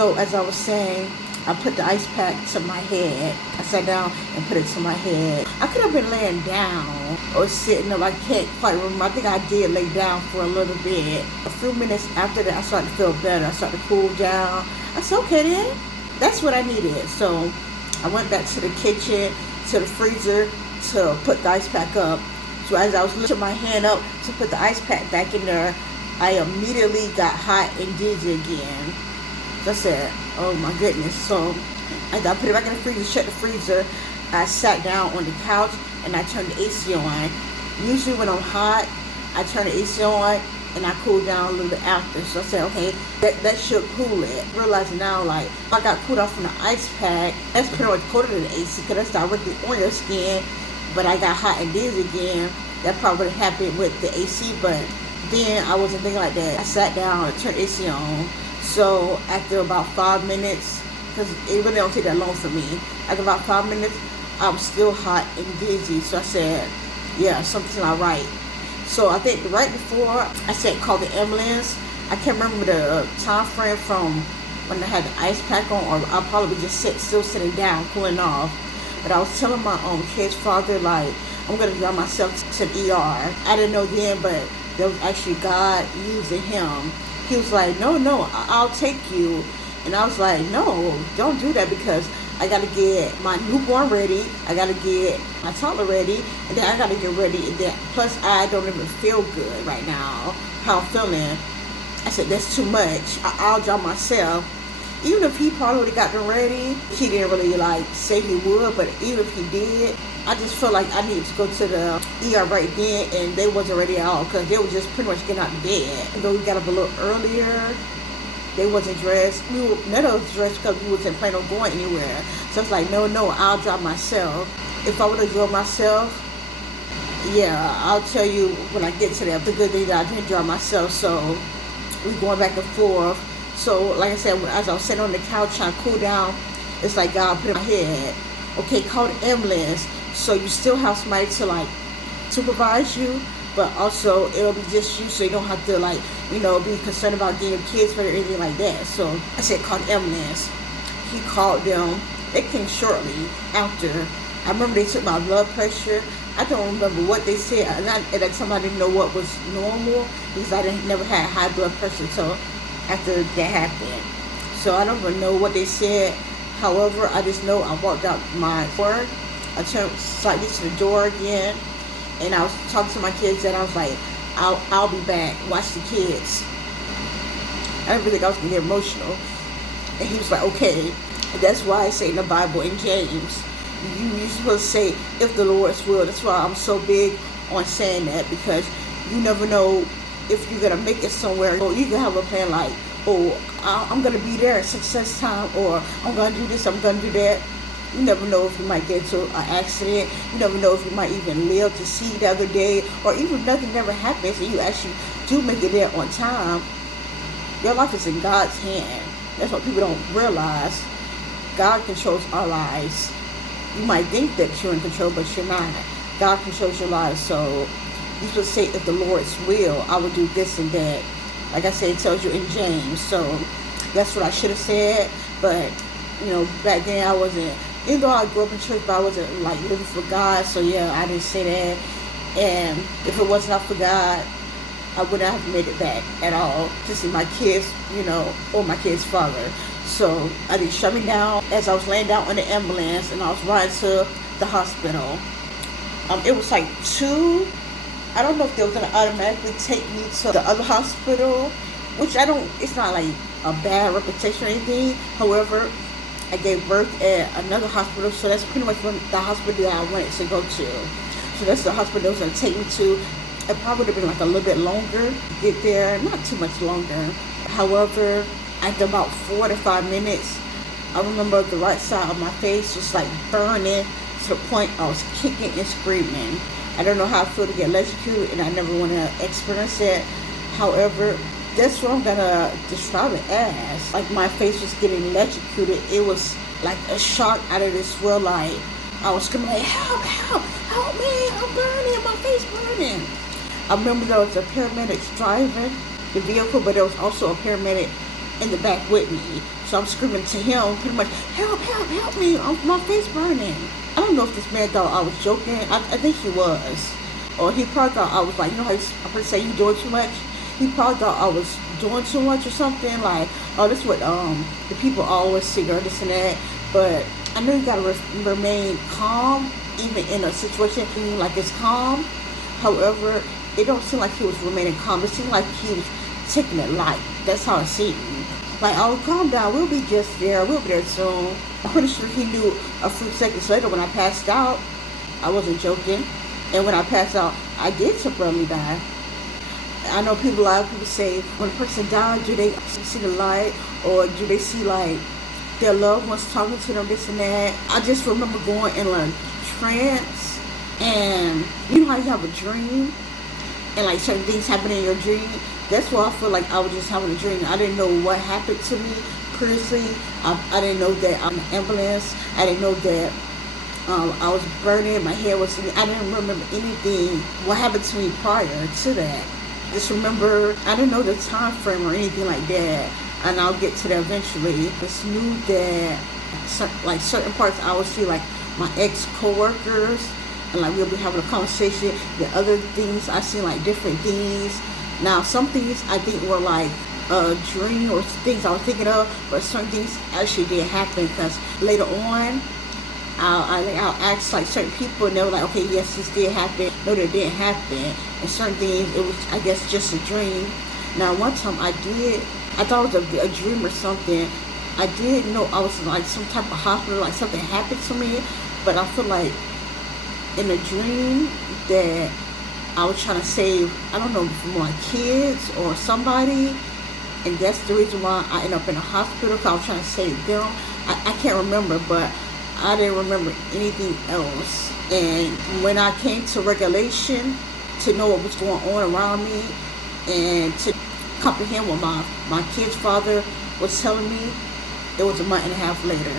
So as I was saying, I put the ice pack to my head. I sat down and put it to my head. I could have been laying down or sitting up. I can't quite remember. I think I did lay down for a little bit. A few minutes after that, I started to feel better. I started to cool down. I said, okay then, that's what I needed. So I went back to the kitchen, to the freezer to put the ice pack up. So as I was lifting my hand up to put the ice pack back in there, I immediately got hot and dizzy again. So I said, oh my goodness. So I put it back in the freezer, shut the freezer. I sat down on the couch and I turned the AC on. Usually when I'm hot, I turn the AC on and I cool down a little bit after. So I said, okay, that should cool it. Realizing now, like, I got cooled off from the ice pack. That's pretty much colder than the AC because that's directly on your skin. But I got hot and dizzy again. That probably would have happened with the AC, but then I wasn't thinking like that. I sat down and turned the AC on. So after about 5 minutes, because it really don't take that long for me, after about 5 minutes, I was still hot and dizzy. So I said, yeah, something's not right. So I think right before I said call the ambulance, I can't remember the time frame from when I had the ice pack on, or I probably just still sitting down, cooling off. But I was telling my kid's father, like, I'm going to drive myself to the ER. I didn't know then, but there was actually God using him. He was like, no, I'll take you. And I was like, no, don't do that, because I got to get my newborn ready. I got to get my toddler ready. And then I got to get ready. And then, plus, I don't even feel good right now, how I'm feeling. I said, that's too much. I'll drive myself. Even if he probably would have got them ready, he didn't really like say he would, but even if he did, I just felt like I needed to go to the ER right then, and they wasn't ready at all, because they were just pretty much getting out of bed. And though we got up a little earlier, they wasn't dressed. None of us was dressed because we wasn't planning on going anywhere. So it's like, no, I'll drive myself. If I would have drove myself, yeah, I'll tell you when I get to that. The good thing that I didn't drive myself, so we going back and forth. So, like I said, as I was sitting on the couch trying to cool down, it's like God put in my head, okay, call the ambulance. So you still have somebody to, like, supervise you, but also it'll be just you, so you don't have to, like, be concerned about getting your kids for or anything like that. So I said, call the ambulance. He called them. They came shortly after. I remember they took my blood pressure. I don't remember what they said. And at that time, I didn't know what was normal, because I never had high blood pressure. So after that happened. So I don't even know what they said. However, I just know I walked out my door. I turned slightly to the door again, and I was talking to my kids, and I was like, I'll be back. Watch the kids. I didn't really think I was going to get emotional. And he was like, okay. And that's why I say in the Bible, in James, you're supposed to say, if the Lord's will. That's why I'm so big on saying that, because you never know if you're going to make it somewhere. Or you can have a plan like, oh, I'm going to be there at such time, or I'm going to do this, I'm going to do that. You never know if you might get into an accident. You never know if you might even live to see the other day, or even if nothing never happens and you actually do make it there on time. Your life is in God's hand. That's what people don't realize. God controls our lives. You might think that you're in control, but you're not. God controls your lives. So you're supposed to say, if the Lord's will, I will do this and that. Like I said, it tells you in James. So that's what I should have said. But, back then I wasn't, even though I grew up in church, but I wasn't like living for God. So yeah, I didn't say that. And if it was not for God, I wouldn't have made it back at all to see my kids, or my kid's father. So they shut me down as I was laying down on the ambulance, and I was riding to the hospital. It was like 2. I don't know if they were going to automatically take me to the other hospital, which it's not like a bad reputation or anything. However, I gave birth at another hospital, so that's pretty much the hospital that I wanted to go to. So that's the hospital that was going to take me to. It probably would have been like a little bit longer to get there, not too much longer. However, after about 4 to 5 minutes, I remember the right side of my face was like burning to the point I was kicking and screaming. I don't know how I feel to get electrocuted, and I never want to experience it. However, that's what I'm going to describe it as. Like, my face was getting electrocuted. It was like a shock out of this world. Like, I was screaming like, help me, I'm burning, my face burning. I remember there was a paramedic driving the vehicle, but there was also a paramedic in the back with me. So I'm screaming to him, pretty much, help, help, help me, my face burning. I don't know if this man thought I was joking. I think he was. Or he probably thought I was like, you know how I'm going to say you doing too much? He probably thought I was doing too much or something. Like, oh, this is what the people always say, or this and that. But I know you got to remain calm, even in a situation like it's calm. However, it don't seem like he was remaining calm. It seemed like he was taking it light. That's how it seemed. Like, oh, calm down. We'll be just there. We'll be there soon. I'm pretty sure he knew a few seconds later when I passed out. I wasn't joking. And when I passed out, I did temporarily die. I know a lot of people say, when a person dies, do they see the light? Or do they see, like, their loved ones talking to them, this and that? I just remember going in, like, trance. And you know how you have a dream? And, like, certain things happen in your dream? That's why I feel like I was just having a dream. I didn't know what happened to me previously. I didn't know that I'm an ambulance. I didn't know that I was burning. My hair was... I didn't remember anything, what happened to me prior to that. Just remember, I didn't know the time frame or anything like that. And I'll get to that eventually. Just knew that, like, certain parts I would see, like, my ex-coworkers. And, like, we'll be having a conversation. The other things, I seen, like, different things. Now, some things I think were like a dream or things I was thinking of, but certain things actually did happen because later on, I'll ask like certain people and they were like, okay, yes, this did happen. No, that didn't happen. And certain things, it was, I guess, just a dream. Now, one time I thought it was a dream or something. I did know I was in like some type of hospital, like something happened to me, but I feel like in a dream that I was trying to save, I don't know, my kids or somebody, and that's the reason why I ended up in a hospital, because I was trying to save them. I can't remember, but I didn't remember anything else. And when I came to regulation, to know what was going on around me, and to comprehend what my kid's father was telling me, it was a month and a half later.